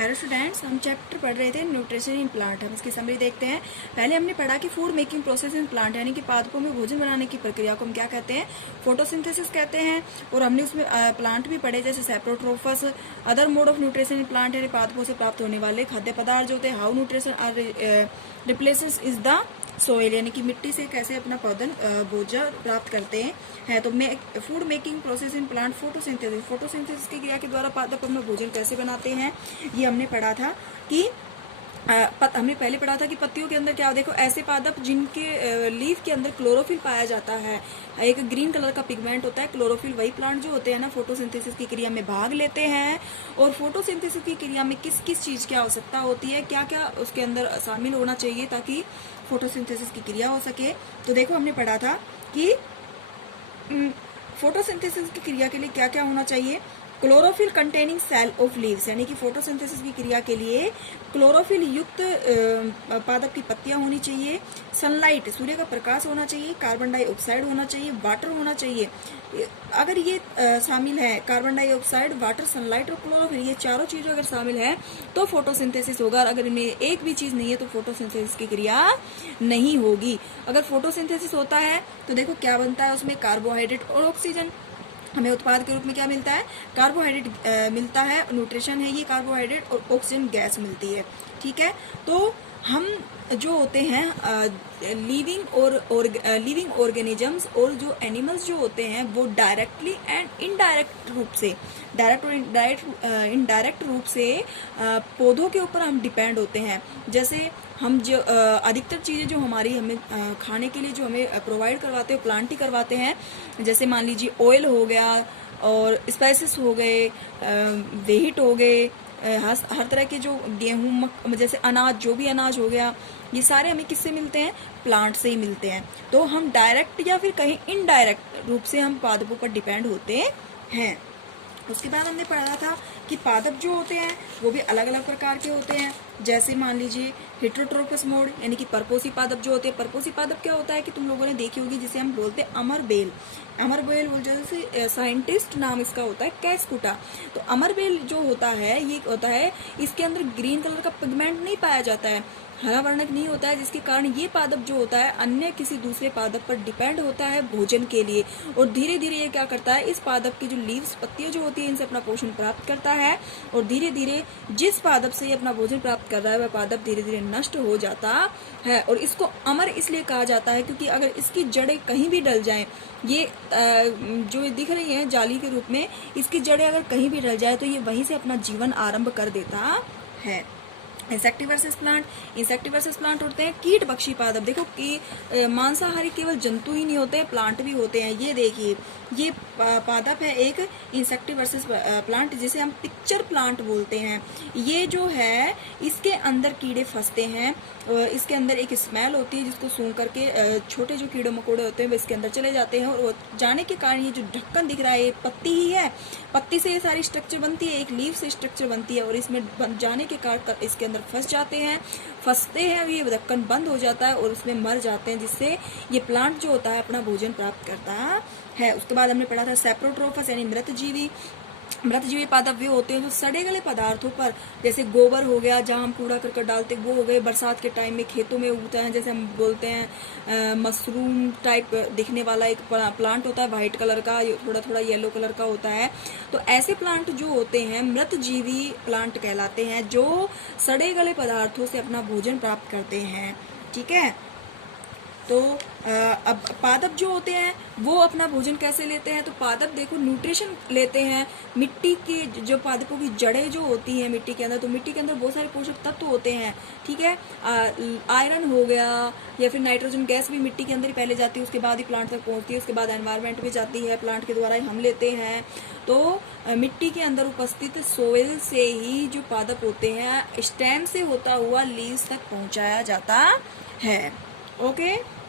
Hello students, हम chapter पढ़ रहे थे न्यूट्रिशन इन प्लांट। हम इसकी समरी देखते हैं। पहले हमने पढ़ा कि food making process in plant यानी कि पादपों में भोजन बनाने की प्रक्रिया को हम क्या कहते हैं, फोटोसिंथेसिस कहते हैं। और हमने उसमें प्लांट भी पढ़े जैसे saprotrophs, other mode of nutrition in plant यानी पादपों से प्राप्त होने वाले खाद्य पदार्थ जो होते हैं। How nutrition are replaces is the soil यानी कि मिट्टी से कैसे अपना पौधन भोजन प्राप्त करते हैं। तो food making process in plant photosynthesis की क्रिया के द्वारा पादप अपना भोजन कैसे बनाते हैं, ये हमने पढ़ा था कि हमने पहले पढ़ा था कि पत्तियों के अंदर क्या, देखो ऐसे पादप जिनके लीफ के अंदर क्लोरोफिल पाया जाता है, एक ग्रीन कलर का पिगमेंट होता है क्लोरोफिल, वही प्लांट जो होते हैं ना फोटोसिंथेसिस की क्रिया में भाग लेते हैं। और फोटोसिंथेसिस की क्रिया में किस किस चीज की आवश्यकता होती है, क्या क्या उसके अंदर शामिल होना चाहिए ताकि फोटोसिंथेसिस की क्रिया हो सके। तो देखो हमने पढ़ा था कि फोटोसिंथेसिस की क्रिया के लिए क्या क्या होना चाहिए। Chlorophyll containing cell of leaves यानी कि फोटोसिंथेसिस की क्रिया के लिए क्लोरोफिल युक्त पादप की पत्तियां होनी चाहिए। सनलाइट, सूर्य का प्रकाश होना चाहिए। कार्बन डाइऑक्साइड होना चाहिए। वाटर होना चाहिए। अगर ये शामिल है, कार्बन डाइऑक्साइड, वाटर, सनलाइट और क्लोरोफिल, ये चारों चीजें अगर शामिल है तो फोटोसिंथेसिस होगा। अगर इनमें एक भी चीज नहीं है तो फोटोसिंथेसिस की क्रिया नहीं होगी। अगर फोटोसिंथेसिस होता है तो देखो क्या बनता है उसमें, कार्बोहाइड्रेट और ऑक्सीजन। हमें उत्पाद के रूप में क्या मिलता है, कार्बोहाइड्रेट मिलता है, न्यूट्रिशन है ये कार्बोहाइड्रेट, और ऑक्सीजन गैस मिलती है। ठीक है, तो हम जो होते हैं लिविंग ऑर्गेनिजम्स और जो एनिमल्स जो होते हैं वो डायरेक्टली एंड इनडायरेक्ट रूप से, डायरेक्ट और इनडायरेक्ट रूप से पौधों के ऊपर हम डिपेंड होते हैं। जैसे हम जो अधिकतर चीज़ें जो हमारी हमें खाने के लिए जो हमें प्रोवाइड करवाते हैं प्लांट ही करवाते हैं। जैसे मान लीजिए ऑयल हो गया और स्पाइसेस हो गए, वेहिट हो गए, हर तरह के जो गेहूं, जैसे अनाज, जो भी अनाज हो गया, ये सारे हमें किससे मिलते हैं, प्लांट से ही मिलते हैं। तो हम डायरेक्ट या फिर कहीं इनडायरेक्ट रूप से हम पादपों पर डिपेंड होते हैं। उसके बाद हमने पढ़ा था कि पादप जो होते हैं वो भी अलग अलग प्रकार के होते हैं। जैसे मान लीजिए हेटेरोट्रोफस मोड यानी कि परपोषी पादप जो होते हैं। परपोषी पादप क्या होता है कि तुम लोगों ने देखी होगी, जिसे हम बोलते हैं अमरबेल। अमरबेल जैसे साइंटिस्ट नाम इसका होता है कैस्कुटा। तो अमरबेल जो होता है ये होता है, इसके अंदर ग्रीन कलर का पिगमेंट नहीं पाया जाता है, हरा वर्णक नहीं होता है, जिसके कारण ये पादप जो होता है अन्य किसी दूसरे पादप पर डिपेंड होता है भोजन के लिए। और धीरे धीरे ये क्या करता है, इस पादप की जो लीव्स, पत्तियां जो होती है, इनसे अपना पोषण प्राप्त करता है। और धीरे धीरे जिस पादप से ये अपना भोजन प्राप्त कर रहा है वह पादप धीरे धीरे नष्ट हो जाता है। और इसको अमर इसलिए कहा जाता है क्योंकि अगर इसकी जड़ें कहीं भी डल जाएं, ये जो दिख रही है जाली के रूप में, इसकी जड़ें अगर कहीं भी डल जाए तो ये वहीं से अपना जीवन आरंभ कर देता है। इंसेक्टिवर्सिस प्लांट होते हैं कीट बख्शी पादप। देखो कि मांसाहारी केवल जंतु ही नहीं होते हैं, प्लांट भी होते हैं। ये देखिए, ये पादप है एक इंसेक्टिवर्सिस प्लांट, जिसे हम पिक्चर प्लांट बोलते हैं। ये जो है इसके अंदर कीड़े फंसते हैं, इसके अंदर एक स्मेल होती है जिसको सूंघ करके छोटे जो कीड़े मकोड़े होते हैं वो इसके अंदर चले जाते हैं। और वो जाने के कारण ये जो ढक्कन दिख रहा है ये पत्ती ही है, पत्ती से ये सारी स्ट्रक्चर बनती है, एक लीफ से स्ट्रक्चर बनती है। और इसमें जाने के कारण इसके अंदर फंसते हैं, ये ढक्कन बंद हो जाता है और उसमें मर जाते हैं, जिससे ये प्लांट जो होता है अपना भोजन प्राप्त करता है। उसके बाद हमने पढ़ा था सेप्रोट्रोफस यानी मृतजीवी पादप वे होते हैं जो सड़े गले पदार्थों पर, जैसे गोबर हो गया, जहाँ हम कूड़ा करकट डालते वो हो गए, बरसात के टाइम में खेतों में उगता है, जैसे हम बोलते हैं मशरूम टाइप दिखने वाला एक प्लांट होता है व्हाइट कलर का, थोड़ा थोड़ा येलो कलर का होता है। तो ऐसे प्लांट जो होते हैं मृतजीवी प्लांट कहलाते हैं, जो सड़े गले पदार्थों से अपना भोजन प्राप्त करते हैं। ठीक है, तो अब पादप जो होते हैं वो अपना भोजन कैसे लेते हैं, तो पादप देखो न्यूट्रिशन लेते हैं मिट्टी की, जो पादपों की जड़ें जो होती हैं मिट्टी के अंदर, तो मिट्टी के अंदर बहुत सारे पोषक तत्व होते हैं। ठीक है, आयरन हो गया या फिर नाइट्रोजन गैस भी मिट्टी के अंदर ही पहले जाती है, उसके बाद ही प्लांट तक पहुंचती है, उसके बाद एनवायरनमेंट में जाती है, प्लांट के द्वारा ही हम लेते हैं। तो मिट्टी के अंदर उपस्थित सोइल से ही जो पादप होते हैं स्टेम से होता हुआ लीव्स तक पहुंचाया जाता है। ओके।